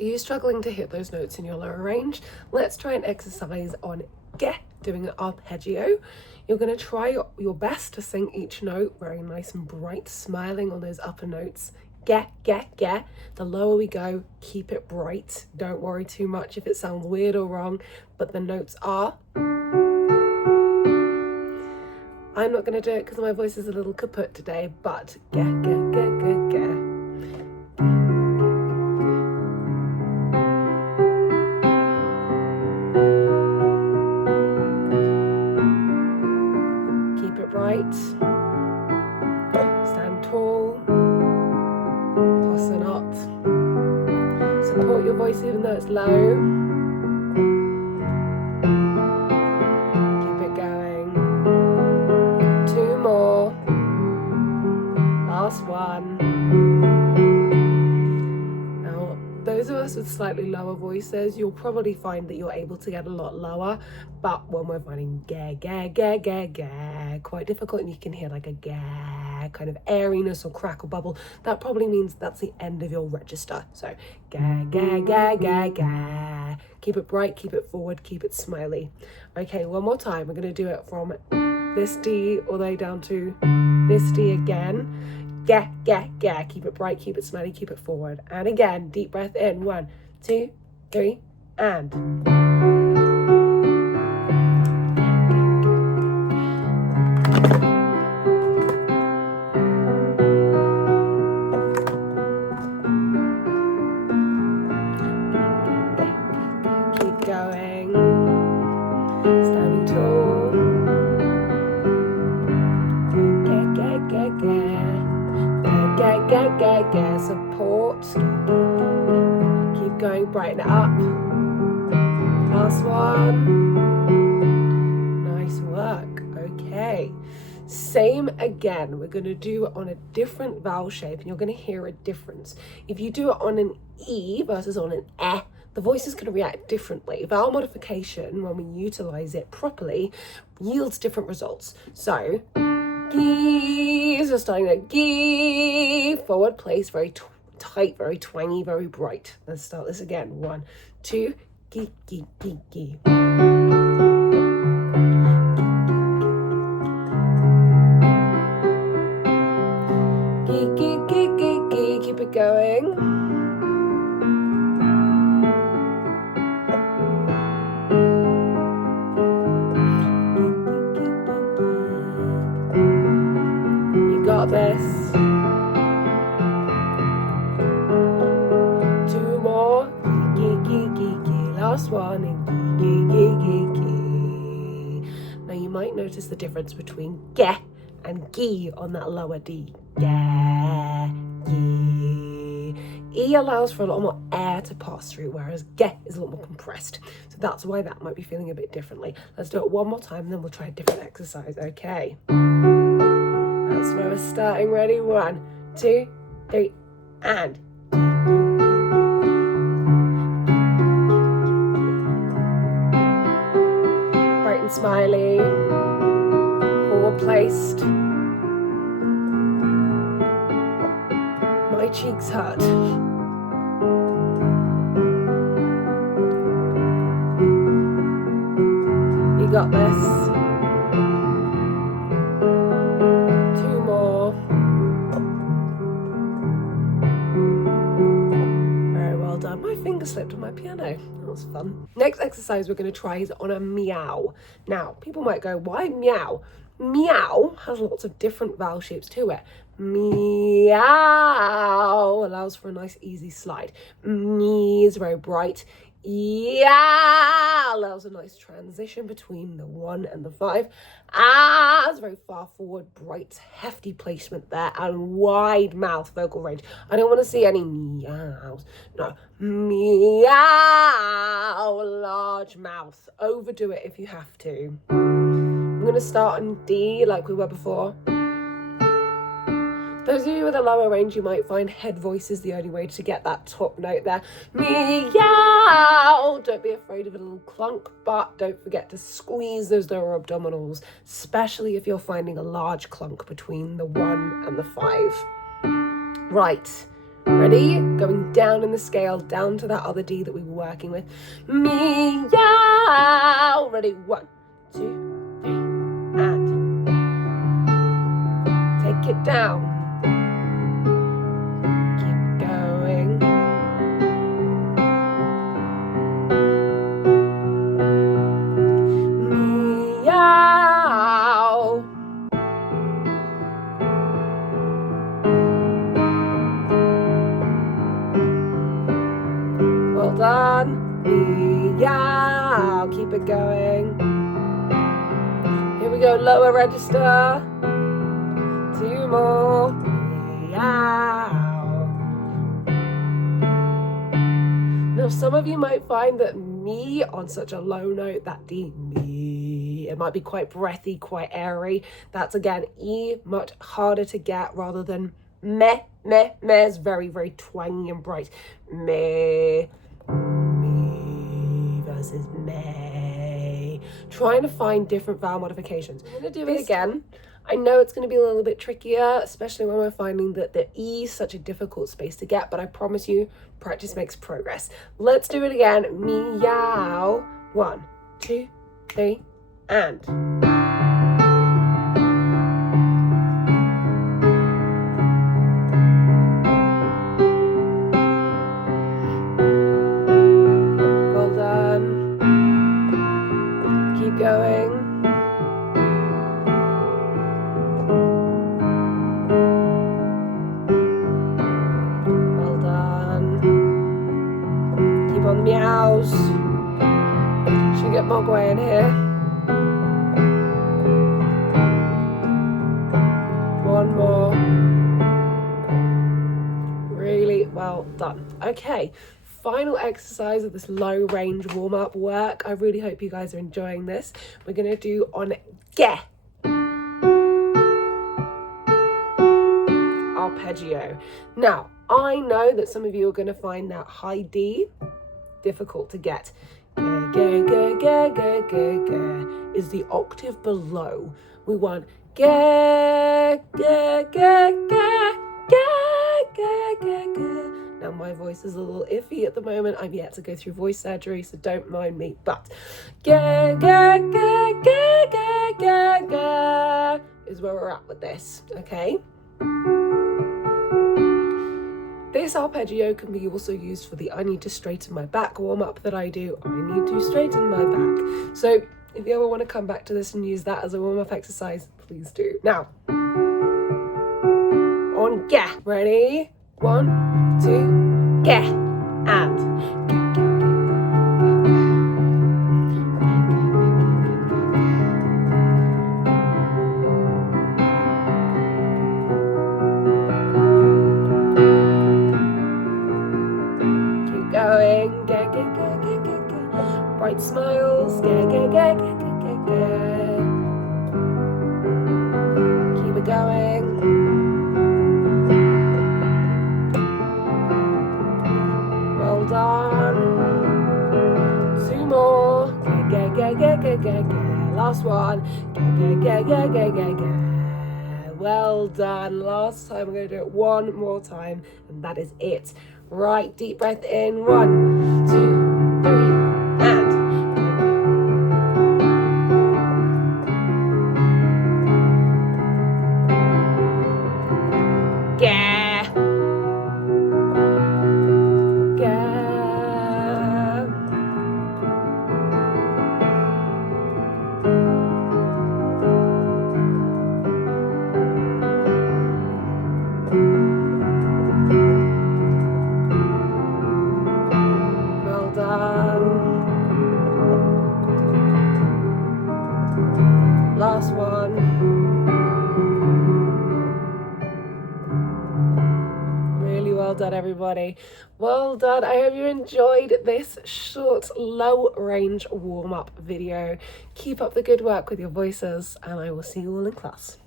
Are you struggling to hit those notes in your lower range? Let's try an exercise on ge, doing an arpeggio. You're going to try your best to sing each note very nice and bright, smiling on those upper notes. Ge, ge, ge. The lower we go, keep it bright. Don't worry too much if it sounds weird or wrong, but the notes are. I'm not going to do it because my voice is a little kaput today, but ge, ge, ge, ge, ge. Keep it bright. Stand tall. HOSOKNOT. Support your voice even though it's low. Keep it going. 2 more. Last one. Now, those of us with slightly lower voices, you'll probably find that you're able to get a lot lower, but when we're finding ge, ge, ge, ge, ge, quite difficult, and you can hear like a ge, kind of airiness or crack or bubble, that probably means that's the end of your register. So ge, ge, ge, ge, ge. Keep it bright, keep it forward, keep it smiley. Okay, one more time. We're going to do it from this D all the way down to this D again. Ge, ge, ge. Keep it bright, keep it smiley, keep it forward. And again, deep breath in. 1, 2, 3, and. Keep going. Standing tall. Ge, ge, ge, ge. Ge, ge, ge, ge. Support. Keep going, brighten it up. Last one. Nice work. Okay. Same again. We're going to do it on a different vowel shape, and you're going to hear a difference. If you do it on an E versus on an E, the voice is going to react differently. Vowel modification, when we utilize it properly, yields different results. So, gee, so starting at gee, forward place, very tight, very twangy, very bright. Let's start this again. 1, 2, gee, gee, gee, gee. Gee, gee, gee, gee, gee. Keep it going. Got this. 2 more. Gee, gee, gee, gee. Last one. And gee, gee, gee, gee. Now you might notice the difference between ge and gee on that lower D. Ge, gee. E allows for a lot more air to pass through, whereas ge is a lot more compressed. So that's why that might be feeling a bit differently. Let's do it one more time, and then we'll try a different exercise. Okay. That's where we're starting. Ready? 1, 2, 3, and. Bright and smiley. Forward placed. My cheeks hurt. You got this. 2 more. Very well done. My finger slipped on my piano. That was fun. Next exercise we're going to try is on a meow. Now, people might go, why meow? Meow has lots of different vowel shapes to it. Meow allows for a nice easy slide. Me is very bright. Yeah allows a nice transition between the 1 and the 5. Ah is very far forward, bright, hefty placement there, and wide mouth vocal range. I don't want to see any meows. No, meow, large mouth. Overdo it if you have to. I'm going to start on D like we were before. Those of you with a lower range, you might find head voice is the only way to get that top note there. Meow! Don't be afraid of a little clunk, but don't forget to squeeze those lower abdominals, especially if you're finding a large clunk between the 1 and the 5. Right, Ready? Going down in the scale, down to that other D that we were working with. Meow. Ready? 1, 2, 3, and take it down. Keep going. Meow. Well done. Meow. Keep it going. Here we go, lower register. 2 more. Meow. Now, some of you might find that me on such a low note, that D, me, it might be quite breathy, quite airy. That's again E, much harder to get rather than meh. Meh is very, very twangy and bright. Meh, me versus meh. Trying to find different vowel modifications. I'm going to do it again. I know it's going to be a little bit trickier, especially when we're finding that the E is such a difficult space to get, but I promise you, practice makes progress. Let's do it again. Meow. 1, 2, 3, and. Well done. Keep going. On the meows. Should get Mogwai in here. 1 more. Really well done. Okay, final exercise of this low range warm up work. I really hope you guys are enjoying this. We're going to do on ge. Arpeggio. Now, I know that some of you are going to find that high D difficult to get. Ge, ge, ge, ge, ge, ge is the octave below. We want ge, ge, ge, ge, ge, ge, ge, ge. Now my voice is a little iffy at the moment. I've yet to go through voice surgery, so don't mind me. But ge, ge, ge, ge, ge, ge, ge is where we're at with this, okay? This arpeggio can be also used for the I need to straighten my back warm up that I do. I need to straighten my back. So if you ever want to come back to this and use that as a warm up exercise, please do. Now, on ge. Ready? 1, 2, ge. And. Going, ge, ge, ge, ge, ge, ge. Bright smiles, ge, ge, ge, ge, ge, ge, ge. Keep it going. Well done. 2 more. Ge, ge, ge, ge, ge, ge. Last one. Ge, ge, ge, ge, ge, ge, ge. Well done. Last time, we're going to do it 1 more time, and that is it. Right, deep breath in. 1, 2, 3, and. Ge. Ge. Last one. Really well done, everybody. Well done. I hope you enjoyed this short, low range warm up video. Keep up the good work with your voices, and I will see you all in class.